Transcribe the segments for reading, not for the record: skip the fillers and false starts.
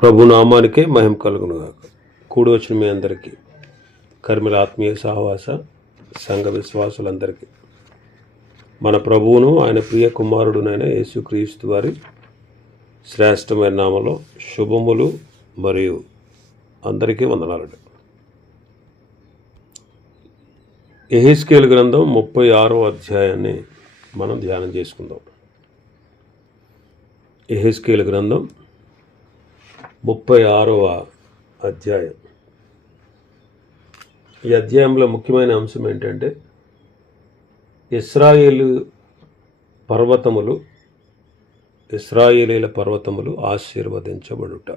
ప్రభు నామానికే మహిమ కలుగునుగాక. కూడి వచ్చిన మీ అందరికీ, కర్మిల ఆత్మీయ సహవాస సంఘ విశ్వాసులందరికీ మన ప్రభువును ఆయన ప్రియ కుమారుడునైన యేసుక్రీస్తు వారి శ్రేష్టమైన నామలో శుభములు మరియు అందరికీ వందనాలు. యెహెజ్కేలు గ్రంథం 36వ అధ్యాయాన్ని మనం ధ్యానం చేసుకుందాం. యెహెజ్కేలు గ్రంథం 36వ అధ్యాయం. ఈ అధ్యాయంలో ముఖ్యమైన అంశం ఏంటంటే ఇశ్రాయేలీల పర్వతములు ఆశీర్వదించబడుట.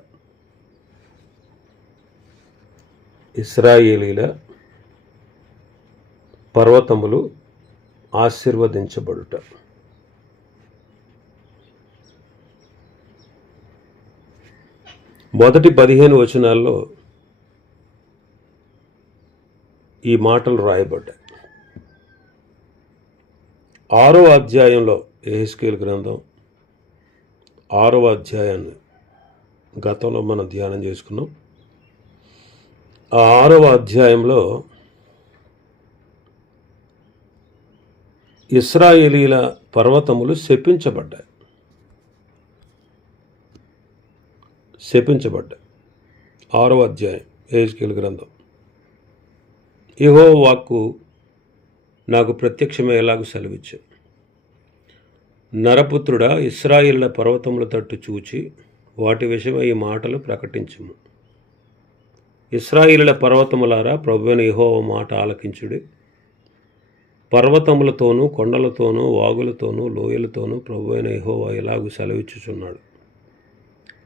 ఇశ్రాయేలీల పర్వతములు ఆశీర్వదించబడుట. మొదటి 15 వచనాల్లో ఈ మాటలు రాయబడ్డాయి. 6వ అధ్యాయంలో యెహెజ్కేలు గ్రంథం 6వ అధ్యాయాన్ని గతంలో మనం ధ్యానం చేసుకున్నాం. ఆ 6వ అధ్యాయంలో ఇశ్రాయేలీల పర్వతములు శపించబడ్డాయి. 6వ అధ్యాయం యెహెజ్కేలు గ్రంథం. యెహోవా వాక్కు నాకు ప్రత్యక్షమయ్యేలాగు సెలవిచ్చాను. నరపుత్రుడా, ఇశ్రాయేలుల పర్వతముల తట్టు చూచి వాటి విషయమై ఈ మాటలు ప్రకటించుము. ఇశ్రాయేలుల పర్వతములారా, ప్రభువైన యెహోవా మాట ఆలకించుడి. పర్వతములతోనూ కొండలతోనూ వాగులతోనూ లోయలతోనూ ప్రభువైన యెహోవా ఇలాగు సెలవిచ్చుచున్నాడు.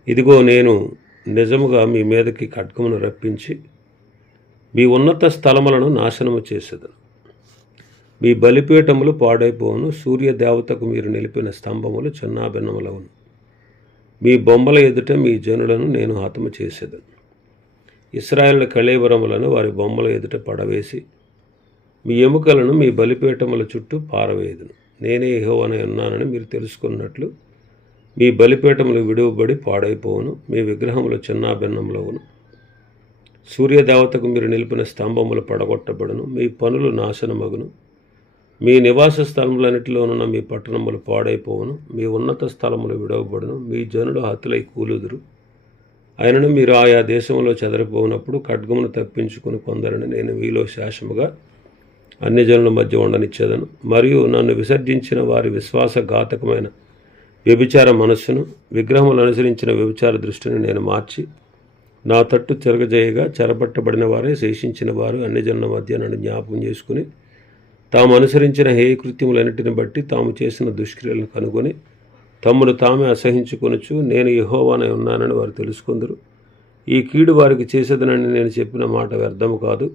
ఇదిగో, నేను నిజముగా మీ మీదకి ఖడ్గమును రప్పించి మీ ఉన్నత స్థలములను నాశనము చేసేదను. మీ బలిపీఠములు పాడైపోవును. సూర్యదేవతకు మీరు నిలిపిన స్తంభములు చిన్నాభిన్నములవును. మీ బొమ్మల ఎదుట మీ జనులను నేను హతము చేసేదను. ఇశ్రాయేలు కళేబరములను వారి బొమ్మల ఎదుట పడవేసి మీ ఎముకలను మీ బలిపీఠముల చుట్టూ పారవేయదును. నేనే యెహోవానై ఉన్నానని మీరు తెలుసుకున్నట్లు మీ బలిపీఠములు విడువబడి పాడైపోవును. మీ విగ్రహములు చిన్నాభిన్నములవును. సూర్యదేవతకు మీరు నిలిపిన స్తంభములు పడగొట్టబడును. మీ పనులు నాశనమగును. మీ నివాస స్థలములన్నిటిలోనున్న మీ పట్టణములు పాడైపోవును. మీ ఉన్నత స్థలములు విడవబడును. మీ జనులు హతులై కూలుదురు. అయినను మీరు ఆయా దేశంలో చెదరిపోయినప్పుడు ఖడ్గమును తప్పించుకుని కొందరని నేను మీలో శాసముగా అన్ని జనుల మధ్య ఉండనిచ్చేదను. మరియు నన్ను విసర్జించిన వారి విశ్వాసఘాతకమైన వ్యభిచార మనస్సును, విగ్రహములు అనుసరించిన వ్యభిచార దృష్టిని నేను మార్చి నా తట్టు తిరగజేయగా, చెరపట్టబడిన వారే శేషించిన వారు అన్ని జనుల మధ్య నన్ను జ్ఞాపకం చేసుకుని తాము అనుసరించిన హేయకృత్యములన్నిటిని బట్టి తాము చేసిన దుష్క్రియలను కనుగొని తమ్మును తామే అసహించుకొనుచు నేను యెహోవానై ఉన్నానని వారు తెలుసుకుందరు. ఈ కీడు వారికి చేసేదనని నేను చెప్పిన మాట వ్యర్థము కాదు.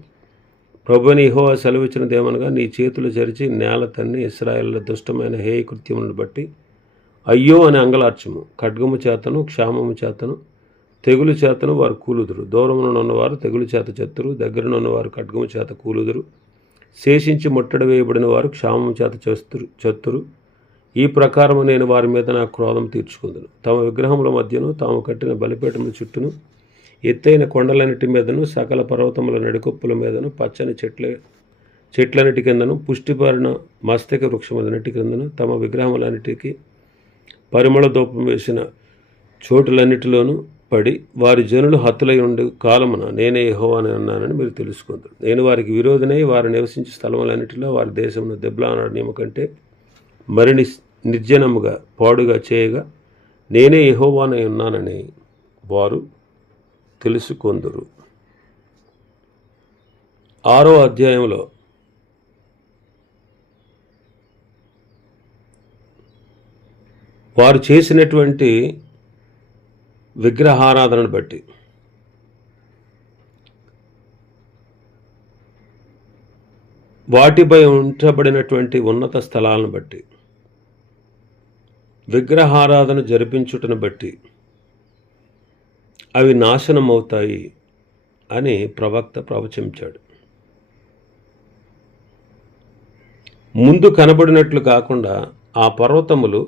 ప్రభువైన యెహోవా సెలవిచ్చినదేమనగా, నీ చేతులు చరిచి నేల తన్ని ఇశ్రాయేలుల దుష్టమైన హేయకృత్యములను బట్టి అయ్యో అని అంగలార్చుము. ఖడ్గము చేతను, క్షామము చేతను, తెగులు చేతను వారు కూలుదురు. దూరమునున్నవారు తెగులు చేత చత్తురు, దగ్గరనున్నవారు ఖడ్గము చేత కూలుదురు. శేషించి ముట్టడి వేయబడిన వారు క్షామము చేత చత్తురు. ఈ ప్రకారము నేను వారి మీద నా క్రోధం తీర్చుకుందును. తమ విగ్రహముల మధ్యను, తాము కట్టిన బలిపీఠముల చుట్టూను, ఎత్తైన కొండలన్నిటి మీదను, సకల పర్వతముల నడికొప్పుల మీదను, పచ్చని చెట్లన్నిటి కిందను, పుష్టిపారిన మస్తక వృక్షములన్నిటి కిందను, తమ విగ్రహములన్నిటికీ పరిమళ ధూపం వేసిన చోటులన్నిటిలోనూ పడి వారి జనులు హతులై ఉండి కాలమున నేనే యెహోవానై ఉన్నానని మీరు తెలుసుకుంటారు. నేను వారికి విరోధనై వారు నివసించే స్థలములన్నిటిలో వారి దేశమును దెబ్బలాడనీయము కంటే మరి నిర్జనముగా పాడుగా చేయగా నేనే యెహోవానై ఉన్నానని వారు తెలుసుకొందురు. 6వ అధ్యాయంలో వారు చేసినటువంటి విగ్రహారాధనను బట్టి వాటిపై ఉంచబడినటువంటి ఉన్నత స్థలాలను బట్టి విగ్రహారాధన జరిపించుటను బట్టి అవి నాశనమవుతాయి అని ప్రవక్త ప్రవచించాడు. ముందు కనబడినట్లు కాకుండా ఆ పర్వతములు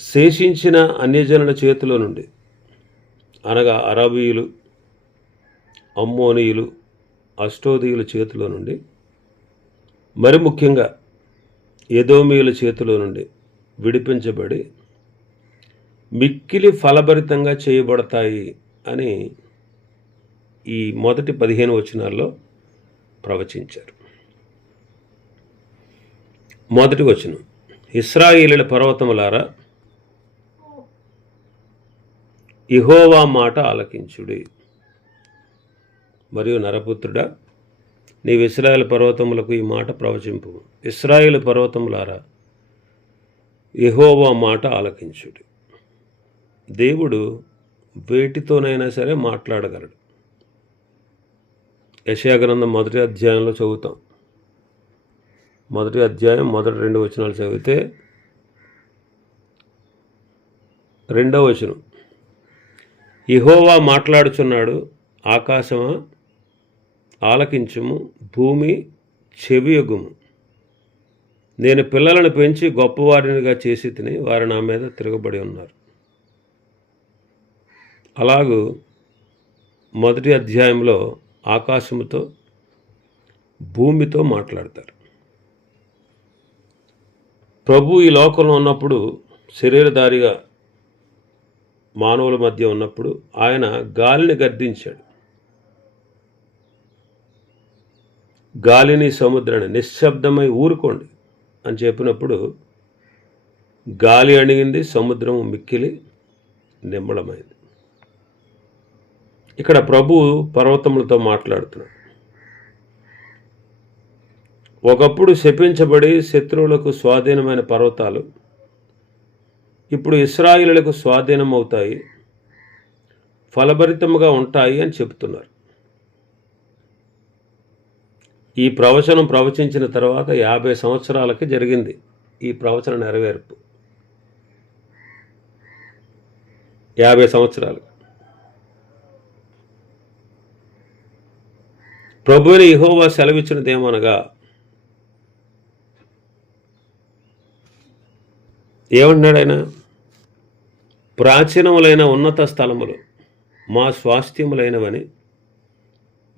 శేషించిన అన్యజనుల చేతిలో నుండి అనగా అరబీయులు, అమ్మోనీయులు, అష్టోదీయుల చేతిలో నుండి, మరి ముఖ్యంగా ఎదోమీయుల చేతిలో నుండి విడిపించబడి మిక్కిలి ఫలభరితంగా చేయబడతాయి అని ఈ మొదటి 15 వచనాల్లో ప్రవచించారు. మొదటి వచనం, ఇశ్రాయేలీయుల పర్వతములారా యెహోవా మాట ఆలకించుడి. మరియు నరపుత్రుడా, నీవు ఇశ్రాయేలు పర్వతములకు ఈ మాట ప్రవచింపు. ఇశ్రాయేలు పర్వతములారా యెహోవా మాట ఆలకించుడి. దేవుడు వేటితోనైనా సరే మాట్లాడగలడు. యెషయా గ్రంథం 1వ అధ్యాయంలో చదువుతాం. 1వ అధ్యాయం మొదటి 2 వచనాలు చదివితే 2వ వచనం, యెహోవా మాట్లాడుచున్నాడు, ఆకాశమా ఆలకించుము, భూమి చెవియొగ్గుము. నేను పిల్లలను పెంచి గొప్పవారినిగా చేసి తిని వారు నా మీద తిరగబడి ఉన్నారు. అలాగూ 1వ అధ్యాయంలో ఆకాశముతో భూమితో మాట్లాడతారు. ప్రభు ఈ లోకంలో ఉన్నప్పుడు, శరీరధారిగా మానవుల మధ్య ఉన్నప్పుడు ఆయన గాలిని గద్దించాడు. గాలిని సముద్రాన్ని నిశ్శబ్దమై ఊరుకోండి అని చెప్పినప్పుడు గాలి అణిగింది, సముద్రం మిక్కిలి నిమ్మళమైంది. ఇక్కడ ప్రభు పర్వతములతో మాట్లాడుతున్నాడు. ఒకప్పుడు శపించబడి శత్రువులకు స్వాధీనమైన పర్వతాలు ఇప్పుడు ఇశ్రాయేలులకు స్వాధీనం అవుతాయి, ఫలభరితముగా ఉంటాయి అని చెబుతున్నారు. ఈ ప్రవచనం ప్రవచించిన తర్వాత 50 సంవత్సరాలకి జరిగింది ఈ ప్రవచన నెరవేర్పు. 50 సంవత్సరాలు. ప్రభువైన యెహోవా సెలవిచ్చినదేమనగా, ఏమంటున్నాడు ఆయన? ప్రాచీనములైన ఉన్నత స్థలములు మా స్వాస్థ్యములైనవని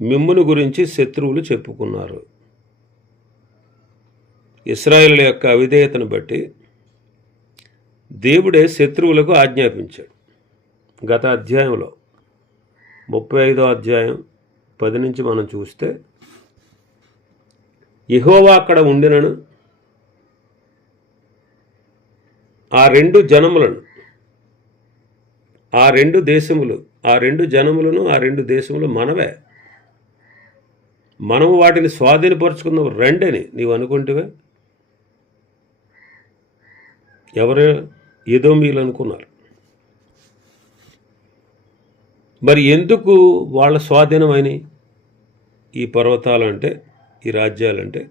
మిమ్మును గురించి శత్రువులు చెప్పుకున్నారు. ఇశ్రాయేలు యొక్క అవిధేయతను బట్టి దేవుడే శత్రువులకు ఆజ్ఞాపించాడు. గత అధ్యాయంలో 35వ అధ్యాయం 10 నుంచి మనం చూస్తే, యెహోవా అక్కడ ఉండినను ఆ 2 జనములను, ఆ 2 దేశములు, ఆ 2 జనములను, ఆ 2 దేశములు మనవే, మనము వాటిని స్వాధీనపరుచుకుందాం రండని నీవు అనుకుంటేవే. ఎవరు? ఎదోమీయులు అనుకున్నారు. మరి ఎందుకు వాళ్ళ స్వాధీనమైన ఈ పర్వతాలంటే, ఈ రాజ్యాలంటే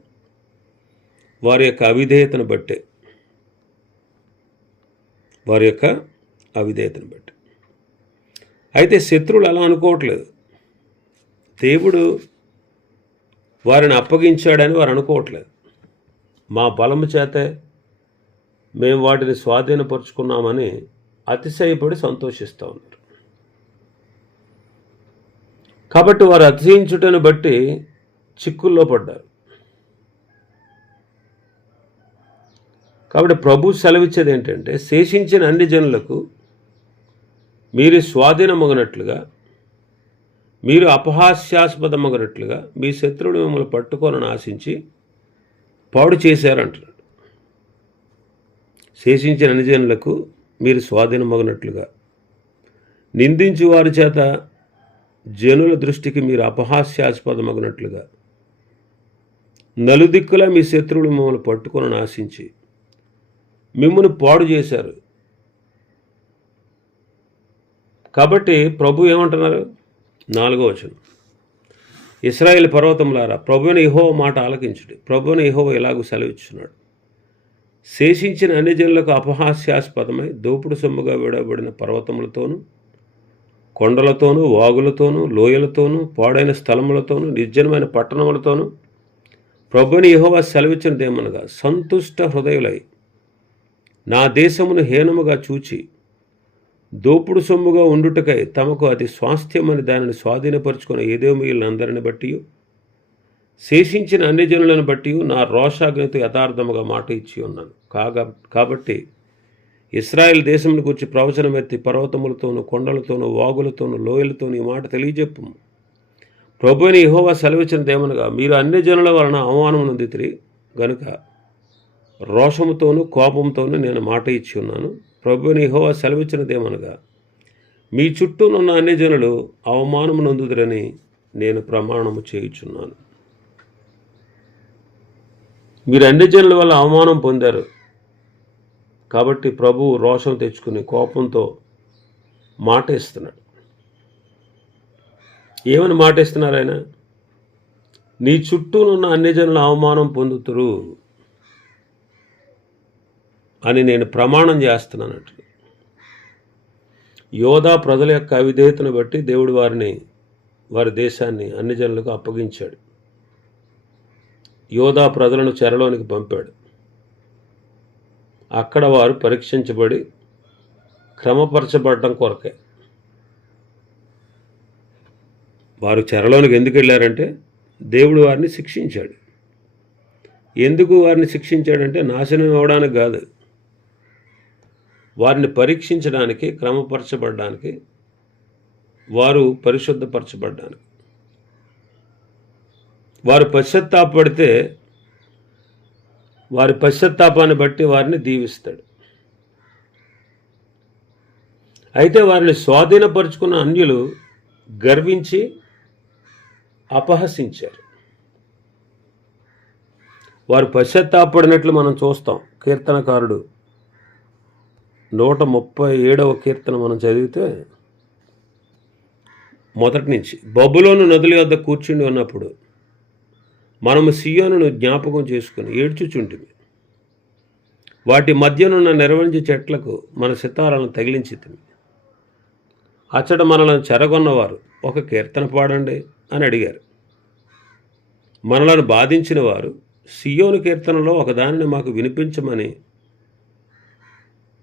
వారి యొక్క అవిధేయతను బట్టే, వారి యొక్క అవిధేయతను బట్టి. అయితే శత్రువులు అలా అనుకోవట్లేదు. దేవుడు వారిని అప్పగించాడని వారు అనుకోవట్లేదు. మా బలము చేతే మేము వాటిని స్వాధీనపరుచుకున్నామని అతిశయపడి సంతోషిస్తూ ఉన్నారు. కాబట్టి వారు అతిశయించుటను బట్టి చిక్కుల్లో పడ్డారు. కాబట్టి ప్రభు సెలవిచ్చేది ఏంటంటే, శేషించిన అన్ని జనులకు మీరు స్వాధీనమగినట్లుగా, మీరు అపహాస్యాస్పదమగినట్లుగా మీ శత్రువులు మిమ్మల్ని పట్టుకోనని ఆశించి పాడు చేశారంటున్నాడు. శేషించిన అన్ని జనులకు మీరు స్వాధీనమగినట్లుగా, నిందించు వారి చేత జనుల దృష్టికి మీరు అపహాస్యాస్పదమగినట్లుగా, నలుదిక్కులా మీ శత్రువులు మిమ్మల్ని పట్టుకోనని ఆశించి మిమ్మల్ని పాడు చేశారు. కాబట్టి ప్రభు ఏమంటున్నారు? 4వ వచనం, ఇశ్రాయేలు పర్వతములారా ప్రభువైన యెహోవా మాట ఆలకించుడి. ప్రభువైన యెహోవా ఇలాగూ సెలవిస్తున్నాడు, శేషించిన అన్ని జనులకు అపహాస్యాస్పదమై దోపుడు సొమ్ముగా విడబడిన పర్వతములతోనూ, కొండలతోనూ, వాగులతోనూ, లోయలతోనూ, పాడైన స్థలములతోనూ, నిర్జనమైన పట్టణములతోనూ ప్రభువైన యెహోవా సెలవిచ్చినదేమనగా, సంతుష్ట హృదయులై నా దేశమును హీనముగా చూచి దోపుడు సొమ్ముగా ఉండుటకై తమకు అది స్వాస్థ్యమని దానిని స్వాధీనపరుచుకున్న ఏదోమీయులందరిని బట్టి శేషించిన అన్ని జనులను బట్టి నా రోషాగ్నితో యథార్థముగా మాట ఇచ్చి ఉన్నాను. కాబట్టి ఇశ్రాయేల్ దేశమును గురించి ప్రవచనం ఎత్తి పర్వతములతోనూ కొండలతోనూ వాగులతోనూ లోయలతోనూ ఈ మాట తెలియజెప్పు. ప్రభువుని యెహోవా సెలవిచ్చినదేమనగా, మీరు అన్ని జనుల వలన అవమానం నొందితిరి గనుక రోషముతోనూ కోపంతోనూ నేను మాట ఇచ్చి ఉన్నాను. ప్రభువుని యెహోవా సెలవిచ్చినదేమనగా, మీ చుట్టూనున్న అన్ని జనులు అవమానము నొందుదురని నేను ప్రమాణము చేయుచున్నాను. మీరు అన్ని జనుల వల్ల అవమానం పొందారు కాబట్టి ప్రభువు రోషం తెచ్చుకుని కోపంతో మాట ఇస్తున్నాడు. ఏమని మాట ఇస్తున్నారు ఆయన? నీ చుట్టూనున్న అన్ని జనులు అవమానం పొందుతురు అని నేను ప్రమాణం చేస్తున్నానట. యోధా ప్రజల యొక్క అవిధేయతను బట్టి దేవుడు వారి దేశాన్ని అన్ని జనులకు అప్పగించాడు. యోధా ప్రజలను చెరలోనికి పంపాడు. అక్కడ వారు పరీక్షించబడి క్రమపరచబడడం కొరకే. వారు చెరలోనికి ఎందుకు వెళ్ళారంటే దేవుడు వారిని శిక్షించాడు. ఎందుకు వారిని శిక్షించాడంటే నాశనం అవ్వడానికి కాదు, వారిని పరీక్షించడానికి, క్రమపరచబడడానికి, వారు పరిశుద్ధపరచబడ్డానికి. వారు పశ్చాత్తాపడితే వారి పశ్చాత్తాపాన్ని బట్టి వారిని దీవిస్తాడు. అయితే వారిని స్వాధీనపరుచుకున్న అన్యులు గర్వించి అపహసించారు. వారు పశ్చాత్తాపడినట్లు మనం చూస్తాం. కీర్తనకారుడు 137వ కీర్తన మనం చదివితే మొదటి నుంచి, బబులోను నదుల వద్ద కూర్చుని ఉన్నప్పుడు మనము సియోనును జ్ఞాపకం చేసుకుని ఏడ్చుచుంటిమి. వాటి మధ్యనున్న నెరవంజి చెట్లకు మన సితారాలను తగిలించితిమి. అచ్చట మనలను చెరగొన్నవారు ఒక కీర్తన పాడండి అని అడిగారు. మనలను బాధించిన వారు సియోను కీర్తనలో ఒకదానిని మాకు వినిపించమని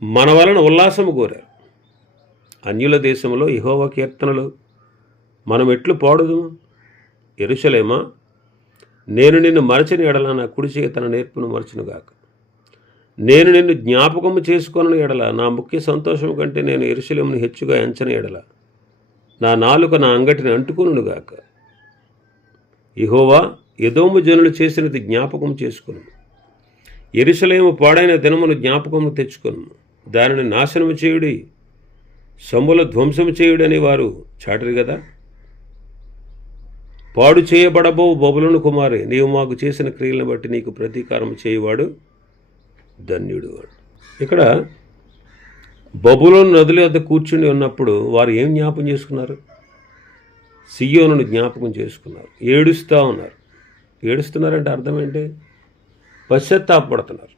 మన వలన ఉల్లాసము కోరారు. అన్యుల దేశంలో యెహోవా కీర్తనలు మనం ఎట్లు పాడుదు? యెరూషలేమా, నేను నిన్ను మరచిన ఎడల నా కుడి చేయి తన నేర్పును మరచునుగాక. నేను నిన్ను జ్ఞాపకము చేసుకొనని ఎడల నా ముఖ్య సంతోషం కంటే నేను యెరూషలేమును హెచ్చుగా ఎంచని ఎడల నా నాలుక నా అంగటిని అంటుకొనుగాక. యెహోవా, ఎదోము జనులు చేసినది జ్ఞాపకం చేసుకును. యెరూషలేము పాడైన దినమును జ్ఞాపకము తెచ్చుకొను. దానిని నాశనము చేయుడి, సొమ్ముల ధ్వంసము చేయుడని వారు చాటరు కదా. పాడు చేయబడబో బబులోను కుమారి, నీవు మాకు చేసిన క్రియలను బట్టి నీకు ప్రతీకారం చేయవాడు ధన్యుడు. ఇక్కడ బబులోను నదుల వద్ద కూర్చుని ఉన్నప్పుడు వారు ఏం జ్ఞాపకం చేసుకున్నారు? సియోనును జ్ఞాపకం చేసుకున్నారు. ఏడుస్తూ ఉన్నారు. ఏడుస్తున్నారంటే అర్థం ఏంటి? పశ్చాత్తాపడుతున్నారు.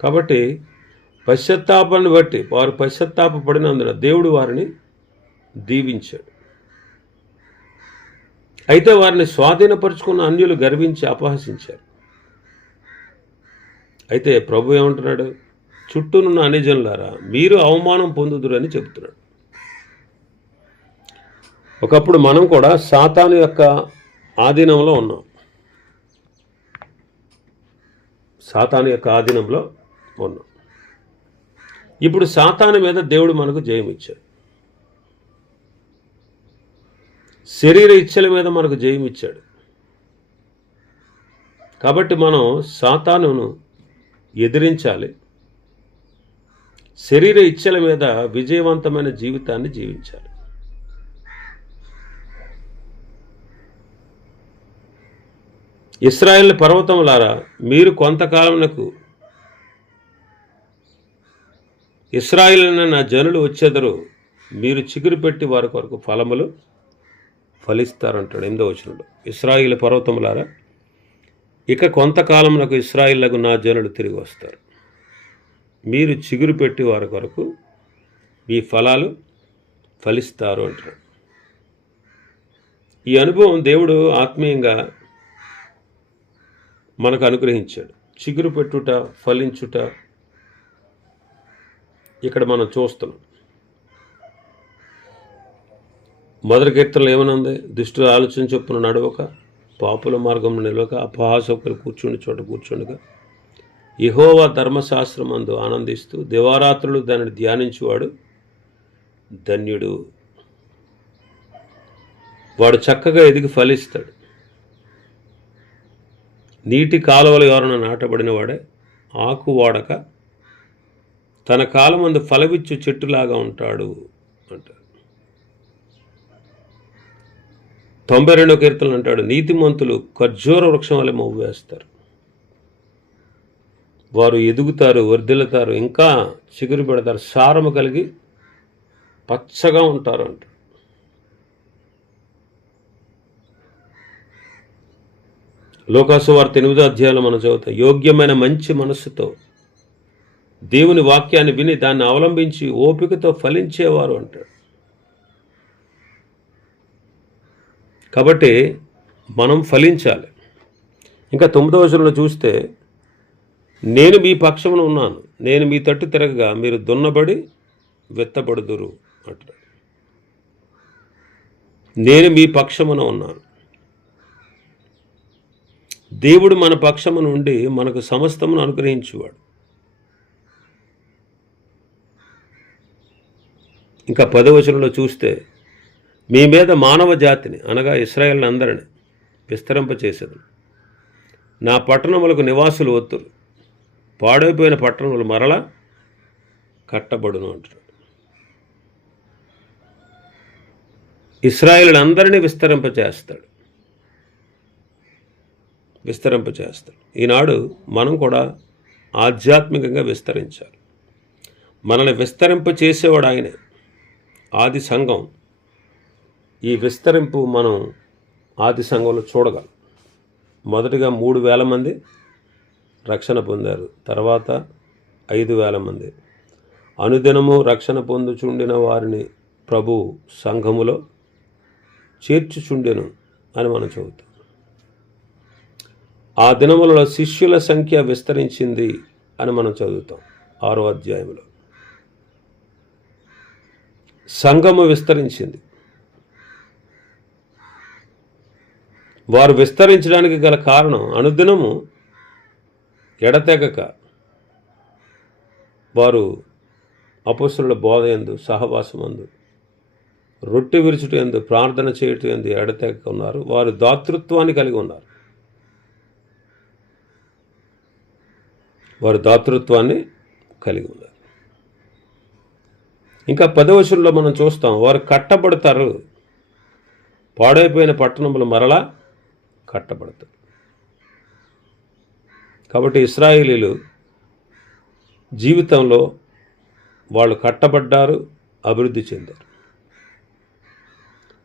కాబట్టి పశ్చాత్తాపాన్ని బట్టి వారు పశ్చాత్తాపడినందున దేవుడు వారిని దీవించాడు. అయితే వారిని స్వాధీనపరుచుకున్న అన్యులు గర్వించి అపహసించారు. అయితే ప్రభు ఏమంటున్నాడు? చుట్టూనున్న అన్ని జనులారా, మీరు అవమానం పొందుదురని చెబుతున్నాడు. ఒకప్పుడు మనం కూడా సాతాను యొక్క ఆధీనంలో ఉన్నాం. ఇప్పుడు సాతాను మీద దేవుడు మనకు జయం ఇచ్చాడు. శరీర ఇచ్చల మీద మనకు జయం ఇచ్చాడు. కాబట్టి మనం సాతానును ఎదిరించాలి. శరీర ఇచ్చల మీద విజయవంతమైన జీవితాన్ని జీవించాలి. ఇశ్రాయేలు పర్వతములారా, మీరు కొంతకాలమునకు ఇశ్రాయేలున నా జనులు వచ్చెదరు, మీరు చిగురు పెట్టి వారి కొరకు ఫలములు ఫలిస్తారంటాడు 8వ వచనంలో. ఇశ్రాయేలు పర్వతములారా, ఇక కొంతకాలమునకు ఇశ్రాయేలుకు నా జనులు తిరిగి వస్తారు, మీరు చిగురు పెట్టి వారి కొరకు మీ ఫలాలు ఫలిస్తారు అంటాడు. ఈ అనుభవం దేవుడు ఆత్మీయంగా మనకు అనుగ్రహించాడు. చిగురు పెట్టుట, ఫలించుట, ఇక్కడ మనం చూస్తున్నాం. మొదటి కీర్తనలో ఏమనుంది? దుష్టుల ఆలోచన చొప్పున నడవక, పాపుల మార్గంలో నిలవక, అపహాసకులు కూర్చుండి చోట కూర్చుండగా, యెహోవా ధర్మశాస్త్రమందు ఆనందిస్తూ దివారాత్రులు దానిని ధ్యానించువాడు ధన్యుడు. వాడు చక్కగా ఎదిగి ఫలిస్తాడు. నీటి కాలువల ఎవరైనా నాటబడిన వాడే ఆకు వాడక తన కాలమందు ఫలవిచ్చు చెట్టులాగా ఉంటాడు అంటారు. 92వ కీర్తనలు అంటాడు, నీతిమంతులు ఖర్జూర వృక్షం వల్ల మొవ్వు వేస్తారు. వారు ఎదుగుతారు, వర్ధిల్లుతారు, ఇంకా చిగురు పెడతారు, సారము కలిగి పచ్చగా ఉంటారు అంటారు. లోకాసు వార్త 8వ అధ్యాయంలో మనం చదువుతాం, యోగ్యమైన మంచి మనస్సుతో దేవుని వాక్యాన్ని విని దాన్ని అవలంబించి ఓపికతో ఫలించేవారు అంటాడు. కాబట్టి మనం ఫలించాలి. ఇంకా 9వ వచనంలో చూస్తే, నేను మీ పక్షమున ఉన్నాను, నేను మీ తట్టు తిరగగా మీరు దున్నబడి విత్తబడుదురు అంటాడు. నేను మీ పక్షమున ఉన్నాను. దేవుడు మన పక్షము నుండి మనకు సమస్తమును అనుగ్రహించేవాడు. ఇంకా 10వ వచనంలో చూస్తే, మీ మీద మానవ జాతిని అనగా ఇశ్రాయేలుని అందరిని విస్తరింపచేసేది. నా పట్టణములకు నివాసులు వత్తురు, పాడైపోయిన పట్టణములు మరలా కట్టబడును అంటున్నాడు. ఇశ్రాయేలుని అందరినీ విస్తరింపచేస్తాడు. ఈనాడు మనం కూడా ఆధ్యాత్మికంగా విస్తరించాలి. మనల్ని విస్తరింప చేసేవాడు ఆయనే. ఆది సంఘం, ఈ విస్తరింపు మనం ఆది సంఘంలో చూడగలం. మొదటిగా 3,000 మంది రక్షణ పొందారు, తర్వాత 5,000 మంది. అనుదినము రక్షణ పొందుచుండిన వారిని ప్రభు సంఘములో చేర్చుచుండెను అని మనం చదువుతాం. ఆ దినములలో శిష్యుల సంఖ్య విస్తరించింది అని మనం చదువుతాం 6వ అధ్యాయంలో. సంఘము విస్తరించింది. వారు విస్తరించడానికి గల కారణం, అనుదినము ఎడతెగక వారు అపొస్తలుల బోధ యందు, సహవాసమందు, రొట్టె విరుచుట యందు, ప్రార్థన చేయుట యందు ఎడతెగక ఉన్నారు. వారు దాతృత్వాన్ని కలిగి ఉన్నారు. ఇంకా 10వ వచనంలో మనం చూస్తాం, వారు కట్టబడతారు, పాడైపోయిన పట్టణములు మరలా కట్టబడతారు. కాబట్టి ఇశ్రాయేలీలు జీవితంలో వాళ్ళు కట్టబడ్డారు, అభివృద్ధి చెందారు.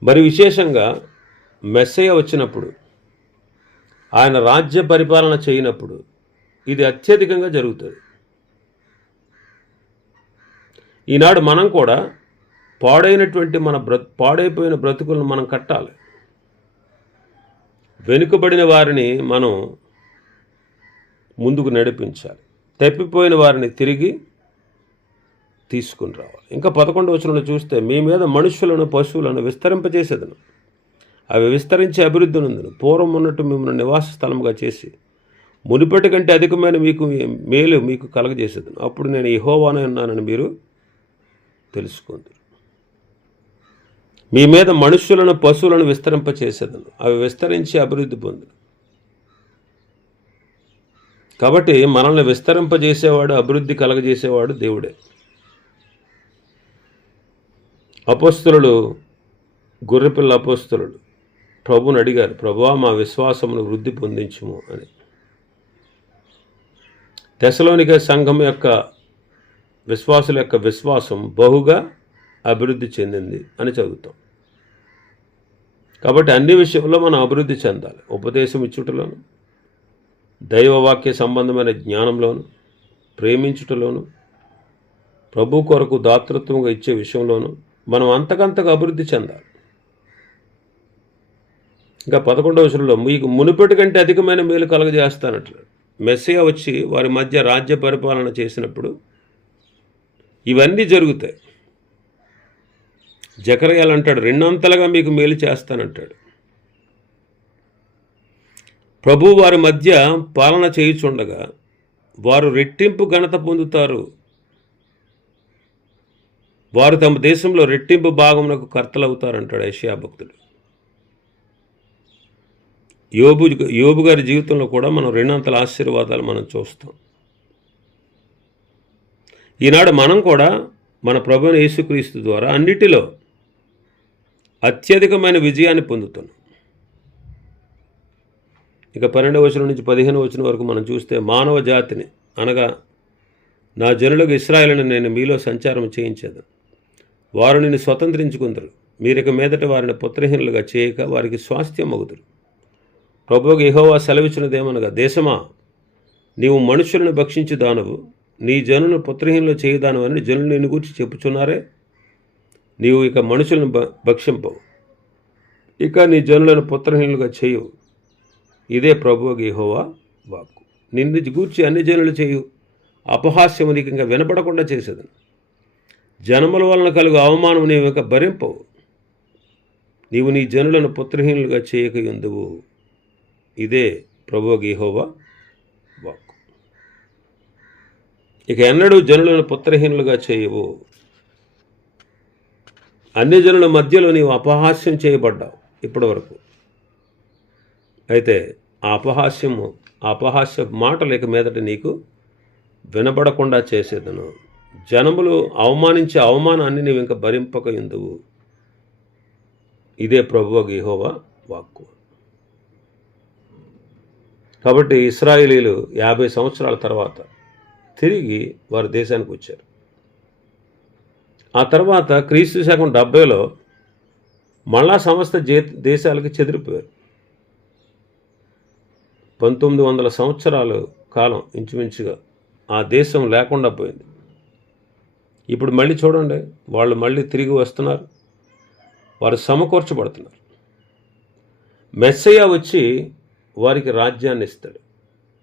మరి విశేషంగా మెస్సయ్య వచ్చినప్పుడు, ఆయన రాజ్య పరిపాలన చేయనప్పుడు ఇది అత్యధికంగా జరుగుతుంది. ఈనాడు మనం కూడా పాడైనటువంటి పాడైపోయిన బ్రతుకులను మనం కట్టాలి. వెనుకబడిన వారిని మనం ముందుకు నడిపించాలి. తప్పిపోయిన వారిని తిరిగి తీసుకుని రావాలి. ఇంకా 11వ వచనంలో చూస్తే, మీ మీద మనుషులను పశువులను విస్తరింపచేసేదను, అవి విస్తరించి అభివృద్ధి నందును, పూర్వం ఉన్నట్టు మిమ్మల్ని నివాస స్థలముగా చేసి మునిపటి కంటే అధికమైన మేలు మీకు కలగజేసేదను. అప్పుడు నేను యెహోవానే ఉన్నానని మీరు తెలుసుకుందరు. మీ మీద మనుష్యులను పశువులను విస్తరింపచేసేదను, అవి విస్తరించి అభివృద్ధి పొందును. కాబట్టి మనల్ని విస్తరింపజేసేవాడు, అభివృద్ధి కలగజేసేవాడు దేవుడే. అపోస్తలులు, గొర్రెపిల్ల అపోస్తలులు ప్రభువుని అడిగారు, ప్రభువా మా విశ్వాసమును వృద్ధి పొందించుము అని. తెసలోనిక సంఘం యొక్క విశ్వాసుల యొక్క విశ్వాసం బహుగా అభివృద్ధి చెందింది అని చదువుతాం. కాబట్టి అన్ని విషయంలో మనం అభివృద్ధి చెందాలి. ఉపదేశం ఇచ్చుటలోను, దైవవాక్య సంబంధమైన జ్ఞానంలోను, ప్రేమించుటలోను, ప్రభు కొరకు దాతృత్వంగా ఇచ్చే విషయంలోను మనం అంతకంతకు అభివృద్ధి చెందాలి. ఇంకా 11వ వచనంలో, మీకు మునుపటి కంటే అధికమైన మేలు కలగజేస్తానట్లు. మెస్సయ్య వచ్చి వారి మధ్య రాజ్య పరిపాలన చేసినప్పుడు ఇవన్నీ జరుగుతాయి. జకర్యాలు అంటాడు, 2 మీకు మేలు చేస్తానంటాడు. ప్రభువు వారి మధ్య పాలన చేయుచుండగా వారు రెట్టింపు ఘనత పొందుతారు. వారు తమ దేశంలో రెట్టింపు భాగమునకు కర్తలవుతారంటాడు యెషయా భక్తుడు. యోబు గారి జీవితంలో కూడా మనం 2 ఆశీర్వాదాలు మనం చూస్తాం. ఈనాడు మనం కూడా మన ప్రభువైన యేసుక్రీస్తు ద్వారా అన్నిటిలో అత్యధికమైన విజయాన్ని పొందుతున్నాం. ఇక 12వ వచనం నుంచి 15వ వచనం వరకు మనం చూస్తే, మానవ జాతిని అనగా నా జనులకు ఇశ్రాయేలును నేను మీలో సంచారం చేయించేది. వారు నిన్ను స్వతంత్రించుకుందరు. మీరిక మీదట వారిని పుత్రహీనులుగా చేయక వారికి స్వాస్థ్యం అగుదురు. ప్రభువుకు యెహోవా సెలవిచ్చినదేమనగా, దేశమా, నీవు మనుషులను భక్షించు దానవు, నీ జనులను పుత్రహీనులు చేయుదాను అని జనులు నిన్ను గురించి చెప్పుచున్నారే. నీవు ఇక మనుషులను భక్షింపవు, ఇక నీ జనులను పుత్రహీనులుగా చేయవు. ఇదే ప్రభువుకు యెహోవా వాక్కు. నిన్ను గూర్చి అన్ని జనులు చేయు అపహాస్యము నీకు ఇంకా వినపడకుండా చేసేదను. జనముల వలన కలుగు అవమానం నీవు ఇక భరింపవు. నీవు నీ జనులను పుత్రహీనులుగా చేయకయుందువు. ఇదే ప్రభువుకు యెహోవా వాక్కు. ఇక ఎన్నడూ జనులను పుత్రహీనులుగా చేయవు. అన్ని జనుల మధ్యలో నీవు అపహాస్యం చేయబడ్డావు ఇప్పటి వరకు. అయితే ఆ అపహాస్య మాటలు ఇక మీదట నీకు వినబడకుండా చేసేదను. జనములు అవమానించే అవమానాన్ని నీవు ఇంకా భరింపక ఎందువు. ఇదే ప్రభువుకు యెహోవా వాక్కు. కాబట్టి ఇశ్రాయేలీలు 50 సంవత్సరాల తర్వాత తిరిగి వారి దేశానికి వచ్చారు. ఆ తర్వాత క్రీస్తు శకం 70లో మళ్ళా సమస్త దేశాలకి చెదిరిపోయారు. 1900 సంవత్సరాల కాలం ఇంచుమించుగా ఆ దేశం లేకుండా పోయింది. ఇప్పుడు మళ్ళీ చూడండి, వాళ్ళు మళ్ళీ తిరిగి వస్తున్నారు. వారు సమకూర్చబడుతున్నారు. మెస్సయ్య వచ్చి వారికి రాజ్యాన్ని ఇస్తాడు.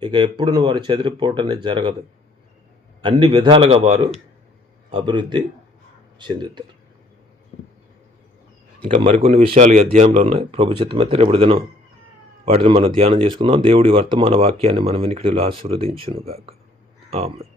ఇక ఎప్పుడును వారు చెదిరిపోవటం అనేది జరగదు. అన్ని విధాలుగా వారు అభివృద్ధి చెందుతారు. ఇంకా మరికొన్ని విషయాలు ఈ అధ్యాయంలో ఉన్నాయి. ప్రభు చిత్తమైతే రేపటి దినం వాటిని మనం ధ్యానం చేసుకుందాం. దేవుడి వర్తమాన వాక్యాన్ని మన వెనుకడిలో ఆశీర్వదించునుగాక. ఆమేన్.